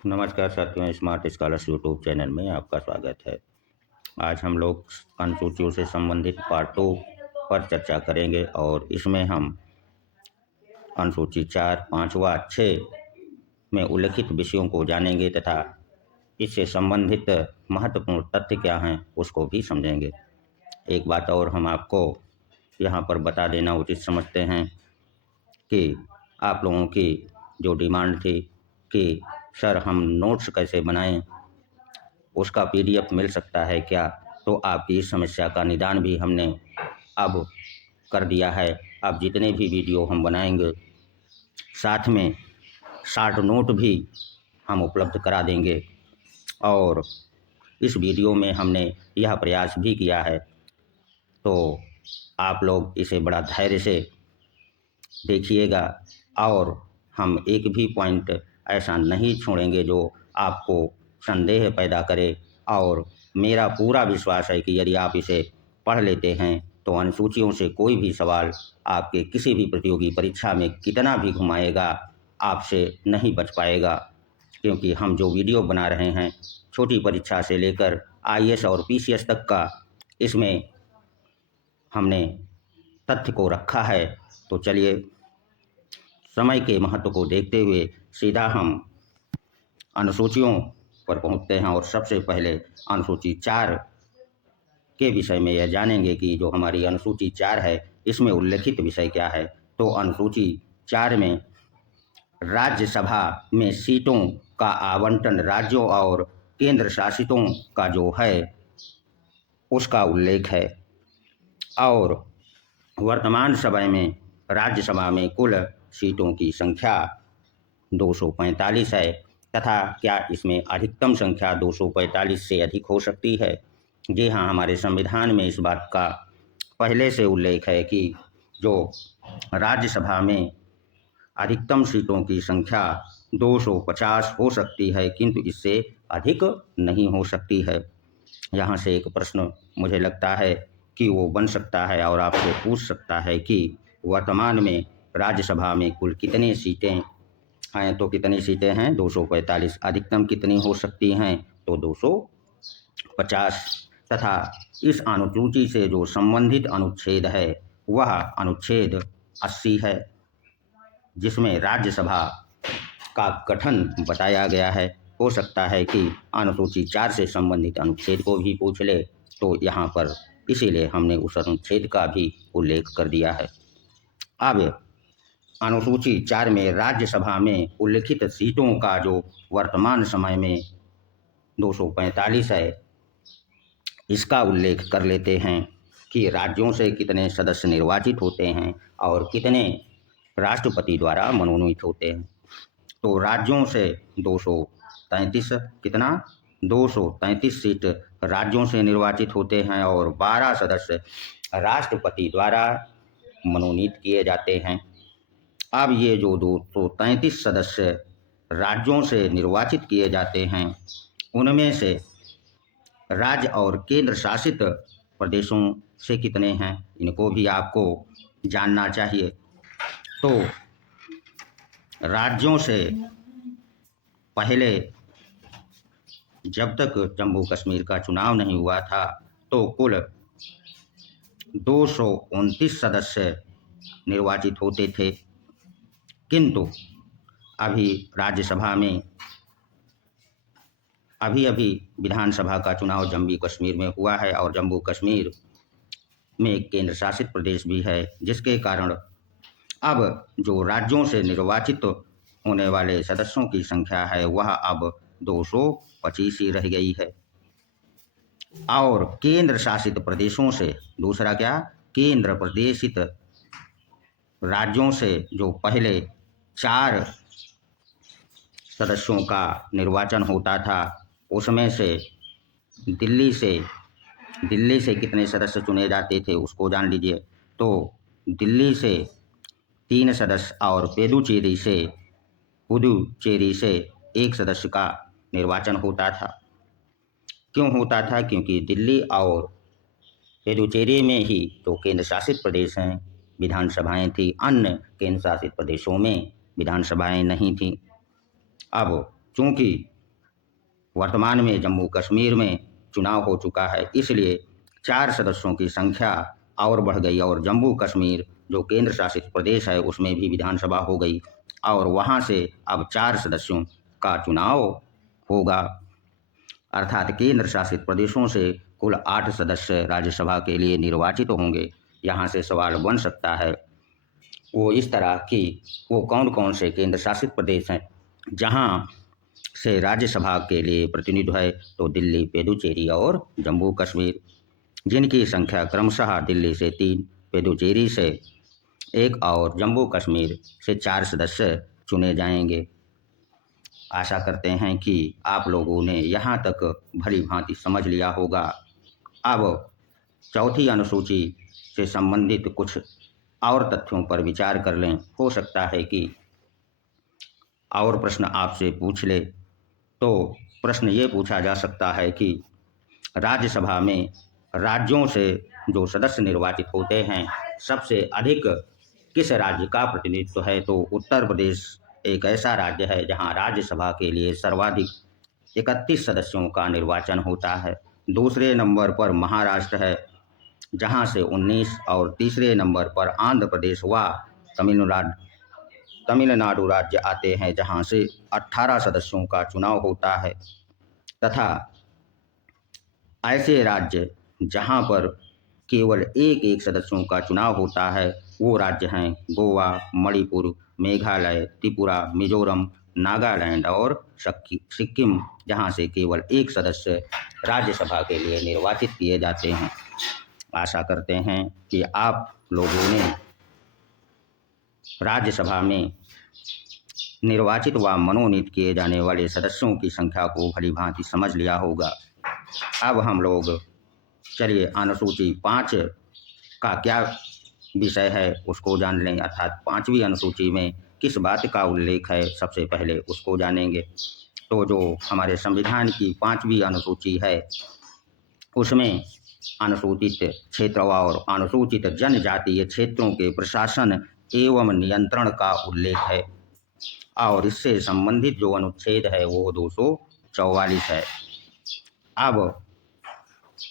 नमस्कार साथियों, smart scholars YouTube channel में आपका स्वागत है। आज हम लोग अनुसूचियों से संबंधित पार्ट 2 पर चर्चा करेंगे और इसमें हम अनुसूची 4, 5 व 6 में उल्लिखित विषयों को जानेंगे तथा इससे संबंधित महत्वपूर्ण तथ्य क्या हैं उसको भी समझेंगे। एक बात और हम आपको यहाँ पर बता देना उचित समझते हैं कि आप लोगों की जो डिमांड थी कि सर हम नोट्स कैसे बनाएं, उसका पीडीएफ मिल सकता है क्या, तो आपकी इस समस्या का निदान भी हमने अब कर दिया है। अब जितने भी वीडियो हम बनाएंगे साथ में शार्ट नोट भी हम उपलब्ध करा देंगे और इस वीडियो में हमने यह प्रयास भी किया है, तो आप लोग इसे बड़ा धैर्य से देखिएगा और हम एक भी पॉइंट ऐसा नहीं छोड़ेंगे जो आपको संदेह पैदा करे। और मेरा पूरा विश्वास है कि यदि आप इसे पढ़ लेते हैं तो अनुसूचियों से कोई भी सवाल आपके किसी भी प्रतियोगी परीक्षा में कितना भी घुमाएगा आपसे नहीं बच पाएगा, क्योंकि हम जो वीडियो बना रहे हैं छोटी परीक्षा से लेकर आईएएस और पीसीएस तक का इसमें हमने तथ्य को रखा है। तो चलिए समय के महत्व को देखते हुए सीधा हम अनुसूचियों पर पहुंचते हैं और सबसे पहले अनुसूची 4 के विषय में यह जानेंगे कि जो हमारी अनुसूची 4 है इसमें उल्लेखित विषय क्या है। तो अनुसूची 4 में राज्यसभा में सीटों का आवंटन राज्यों और केंद्र शासितों का जो है उसका उल्लेख है और वर्तमान समय में राज्यसभा में कुल सीटों की संख्या 245 है तथा क्या इसमें अधिकतम संख्या 245 से अधिक हो सकती है? जी हाँ, हमारे संविधान में इस बात का पहले से उल्लेख है कि जो राज्यसभा में अधिकतम सीटों की संख्या 250 हो सकती है, किंतु इससे अधिक नहीं हो सकती है। यहाँ से एक प्रश्न मुझे लगता है कि वो बन सकता है और आपसे पूछ सकता है कि वर्तमान में राज्यसभा में कुल कितनी सीटें हैं, तो कितनी सीटें हैं 245, अधिकतम कितनी हो सकती हैं तो 250 तथा इस अनुसूची से जो संबंधित अनुच्छेद है वह अनुच्छेद 80 है जिसमें राज्यसभा का गठन बताया गया है। हो सकता है कि अनुसूची 4 से संबंधित अनुच्छेद को भी पूछ ले, तो यहाँ पर इसीलिए हमने उस अनुच्छेद का भी उल्लेख कर दिया है। अब अनुसूची 4 में राज्यसभा में उल्लिखित सीटों का जो वर्तमान समय में 245 है, इसका उल्लेख कर लेते हैं कि राज्यों से कितने सदस्य निर्वाचित होते हैं और कितने राष्ट्रपति द्वारा मनोनीत होते हैं। तो राज्यों से 233 कितना 233 सीट राज्यों से निर्वाचित होते हैं और 12 सदस्य राष्ट्रपति द्वारा मनोनीत किए जाते हैं। अब ये जो 233 सदस्य राज्यों से निर्वाचित किए जाते हैं उनमें से राज्य और केंद्र शासित प्रदेशों से कितने हैं, इनको भी आपको जानना चाहिए। तो राज्यों से पहले जब तक जम्मू कश्मीर का चुनाव नहीं हुआ था तो कुल 229 सदस्य निर्वाचित होते थे, किंतु अभी राज्यसभा में अभी विधानसभा का चुनाव जम्मू कश्मीर में हुआ है और जम्मू कश्मीर में केंद्र शासित प्रदेश भी है, जिसके कारण अब जो राज्यों से निर्वाचित होने वाले सदस्यों की संख्या है वह अब 225 ही रह गई है। और केंद्र शासित प्रदेशों से दूसरा क्या, केंद्र प्रदेशित राज्यों से जो पहले 4 सदस्यों का निर्वाचन होता था उसमें से दिल्ली से कितने सदस्य चुने जाते थे उसको जान लीजिए। तो दिल्ली से 3 सदस्य और पुदुचेरी से 1 सदस्य का निर्वाचन होता था। क्यों होता था? क्योंकि दिल्ली और पुदुचेरी में ही तो केंद्र शासित प्रदेश हैं विधानसभाएं थी, अन्य केंद्र शासित प्रदेशों में विधानसभाएं नहीं थी। अब चूंकि वर्तमान में जम्मू कश्मीर में चुनाव हो चुका है, इसलिए 4 सदस्यों की संख्या और बढ़ गई और जम्मू कश्मीर जो केंद्र शासित प्रदेश है उसमें भी विधानसभा हो गई और वहाँ से अब 4 सदस्यों का चुनाव होगा। अर्थात केंद्र शासित प्रदेशों से कुल 8 सदस्य राज्यसभा के लिए निर्वाचित होंगे। यहाँ से सवाल बन सकता है वो इस तरह कि वो कौन कौन से केंद्र शासित प्रदेश हैं जहाँ से राज्यसभा के लिए प्रतिनिधि है, तो दिल्ली, पुडुचेरी और जम्मू कश्मीर, जिनकी संख्या क्रमशः दिल्ली से 3, पुडुचेरी से 1 और जम्मू कश्मीर से 4 सदस्य चुने जाएंगे। आशा करते हैं कि आप लोगों ने यहाँ तक भली भांति समझ लिया होगा। अब चौथी अनुसूची से संबंधित कुछ और तथ्यों पर विचार कर लें। हो सकता है कि और प्रश्न आपसे पूछ ले। तो प्रश्न ये पूछा जा सकता है कि राज्यसभा में राज्यों से जो सदस्य निर्वाचित होते हैं, सबसे अधिक किस राज्य का प्रतिनिधित्व है? तो उत्तर प्रदेश एक ऐसा राज्य है जहां राज्यसभा के लिए सर्वाधिक 31 सदस्यों का निर्वाचन होता है। दूसरे नंबर पर महाराष्ट्र है जहां से 19 और तीसरे नंबर पर आंध्र प्रदेश व तमिलनाडु राज्य आते हैं जहां से 18 सदस्यों का चुनाव होता है तथा ऐसे राज्य जहां पर केवल एक सदस्यों का चुनाव होता है वो राज्य हैं गोवा, मणिपुर, मेघालय, त्रिपुरा, मिजोरम, नागालैंड और सिक्किम, जहां से केवल एक सदस्य राज्यसभा के लिए निर्वाचित किए जाते हैं। आशा करते हैं कि आप लोगों ने राज्यसभा में निर्वाचित व मनोनीत किए जाने वाले सदस्यों की संख्या को भली भांति समझ लिया होगा। अब हम लोग चलिए अनुसूची 5 का क्या विषय है उसको जान लें, अर्थात 5वीं अनुसूची में किस बात का उल्लेख है सबसे पहले उसको जानेंगे। तो जो हमारे संविधान की 5वीं अनुसूची है उसमें अनुसूचित क्षेत्र और अनुसूचित जनजातीय क्षेत्रों के प्रशासन एवं नियंत्रण का उल्लेख है और इससे संबंधित जो अनुच्छेद है वो 244 है। अब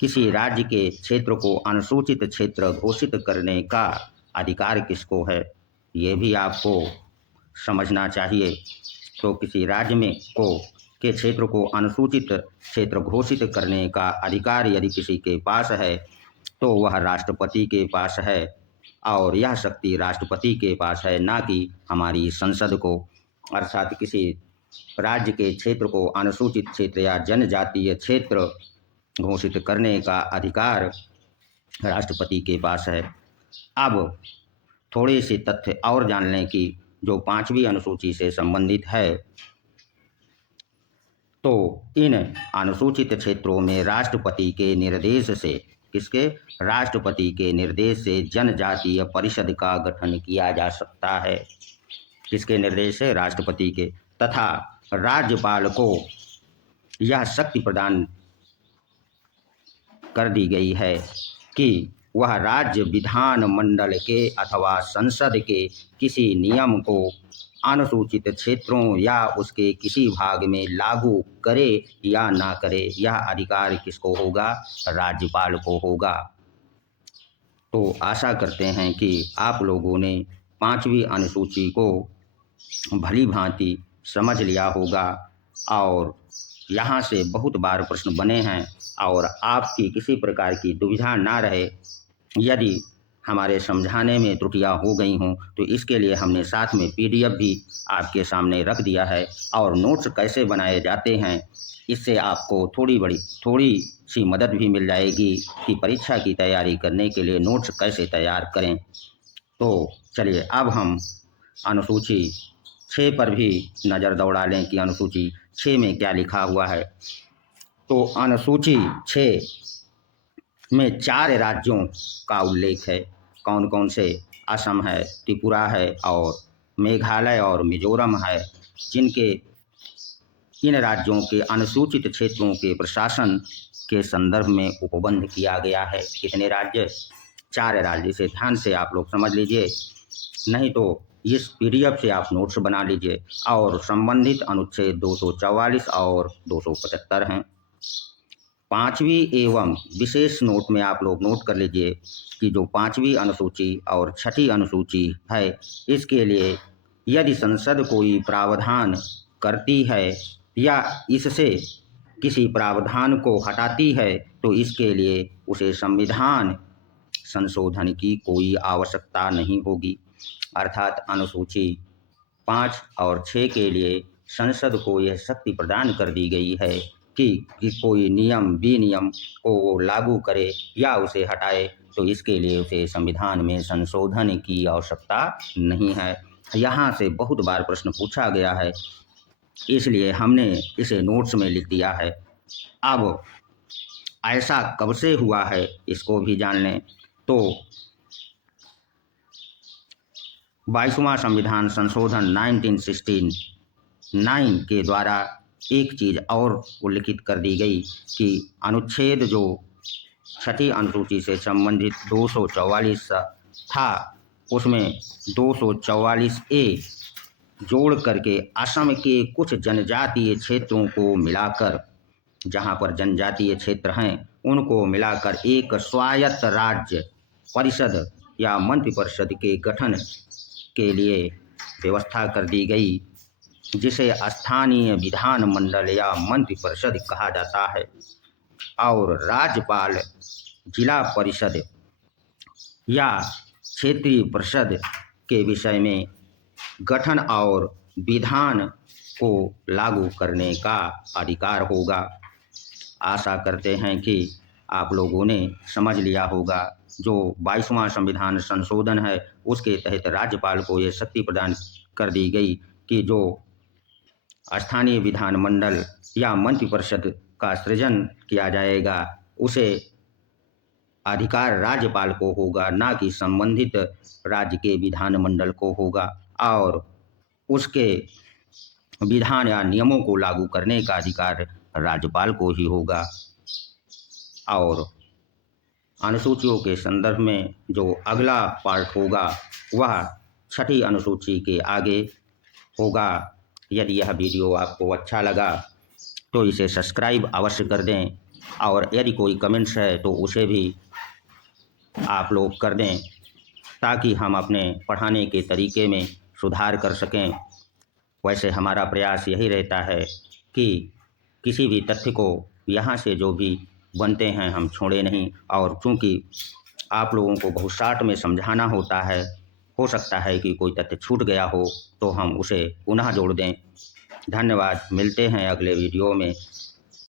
किसी राज्य के क्षेत्र को अनुसूचित क्षेत्र घोषित करने का अधिकार किसको है, ये भी आपको समझना चाहिए। तो किसी राज्य में के क्षेत्र को अनुसूचित क्षेत्र घोषित करने का अधिकार यदि किसी के पास है तो वह राष्ट्रपति के पास है और यह शक्ति राष्ट्रपति के पास है, ना कि हमारी संसद को। अर्थात किसी राज्य के क्षेत्र को अनुसूचित क्षेत्र या जनजातीय क्षेत्र घोषित करने का अधिकार राष्ट्रपति के पास है। अब थोड़े से तथ्य और जान लें कि जो 5वीं अनुसूची से संबंधित है, तो इन अनुसूचित क्षेत्रों में राष्ट्रपति के निर्देश से, किसके? राष्ट्रपति के निर्देश से जनजातीय परिषद का गठन किया जा सकता है। किसके निर्देश से? राष्ट्रपति के। तथा राज्यपाल को यह शक्ति प्रदान कर दी गई है कि वह राज्य विधानमंडल के अथवा संसद के किसी नियम को अनुसूचित क्षेत्रों या उसके किसी भाग में लागू करे या ना करे, यह अधिकार किसको होगा? राज्यपाल को होगा। तो आशा करते हैं कि आप लोगों ने 5वीं अनुसूची को भली भांति समझ लिया होगा और यहाँ से बहुत बार प्रश्न बने हैं और आपकी किसी प्रकार की दुविधा ना रहे। यदि हमारे समझाने में त्रुटियां हो गई हों तो इसके लिए हमने साथ में PDF भी आपके सामने रख दिया है और नोट्स कैसे बनाए जाते हैं इससे आपको थोड़ी सी मदद भी मिल जाएगी कि परीक्षा की तैयारी करने के लिए नोट्स कैसे तैयार करें। तो चलिए अब हम अनुसूची 6 पर भी नज़र दौड़ा लें कि अनुसूची 6 में क्या लिखा हुआ है। तो अनुसूची 6 में 4 राज्यों का उल्लेख है। कौन कौन से? असम है, त्रिपुरा है और मेघालय और मिजोरम है, जिनके इन राज्यों के अनुसूचित क्षेत्रों के प्रशासन के संदर्भ में उपबंध किया गया है। कितने राज्य? 4 राज्य। इसे ध्यान से आप लोग समझ लीजिए। नहीं तो इस पीडीएफ से आप नोट्स बना लीजिए और संबंधित अनुच्छेद 244 और 275 हैं। पांचवी एवं विशेष नोट में आप लोग नोट कर लीजिए कि जो पांचवी अनुसूची और छठी अनुसूची है, इसके लिए यदि संसद कोई प्रावधान करती है या इससे किसी प्रावधान को हटाती है तो इसके लिए उसे संविधान संशोधन की कोई आवश्यकता नहीं होगी। अर्थात अनुसूची 5 और 6 के लिए संसद को यह शक्ति प्रदान कर दी गई है कि कोई नियम विनियम को वो लागू करे या उसे हटाए तो इसके लिए उसे संविधान में संशोधन की आवश्यकता नहीं है। यहाँ से बहुत बार प्रश्न पूछा गया है, इसलिए हमने इसे नोट्स में लिख दिया है। अब ऐसा कब से हुआ है इसको भी जान लें। तो 22वां संविधान संशोधन 1969 के द्वारा एक चीज़ और उल्लिखित कर दी गई कि अनुच्छेद जो छठी अनुसूची से संबंधित 244 था, उसमें 244 ए जोड़ करके असम के कुछ जनजातीय क्षेत्रों को मिलाकर, जहां पर जनजातीय क्षेत्र हैं उनको मिलाकर एक स्वायत्त राज्य परिषद या मंत्रिपरिषद के गठन के लिए व्यवस्था कर दी गई, जिसे स्थानीय विधान मंडल या मंत्रिपरिषद कहा जाता है। और राज्यपाल जिला परिषद या क्षेत्रीय परिषद के विषय में गठन और विधान को लागू करने का अधिकार होगा। आशा करते हैं कि आप लोगों ने समझ लिया होगा। जो 22वां संविधान संशोधन है उसके तहत राज्यपाल को यह शक्ति प्रदान कर दी गई कि जो स्थानीय विधानमंडल या मंत्रिपरिषद का सृजन किया जाएगा उसे अधिकार राज्यपाल को होगा, ना कि संबंधित राज्य के विधानमंडल को होगा। और उसके विधान या नियमों को लागू करने का अधिकार राज्यपाल को ही होगा। और अनुसूचियों के संदर्भ में जो अगला पार्ट होगा वह छठी अनुसूची के आगे होगा। यदि यह वीडियो आपको अच्छा लगा तो इसे सब्सक्राइब अवश्य कर दें, और यदि कोई कमेंट्स है तो उसे भी आप लोग कर दें ताकि हम अपने पढ़ाने के तरीके में सुधार कर सकें। वैसे हमारा प्रयास यही रहता है कि किसी भी तथ्य को यहाँ से जो भी बनते हैं हम छोड़े नहीं, और चूँकि आप लोगों को बहुत शार्ट में समझाना होता है, हो सकता है कि कोई तथ्य छूट गया हो तो हम उसे पुनः जोड़ दें। धन्यवाद, मिलते हैं अगले वीडियो में।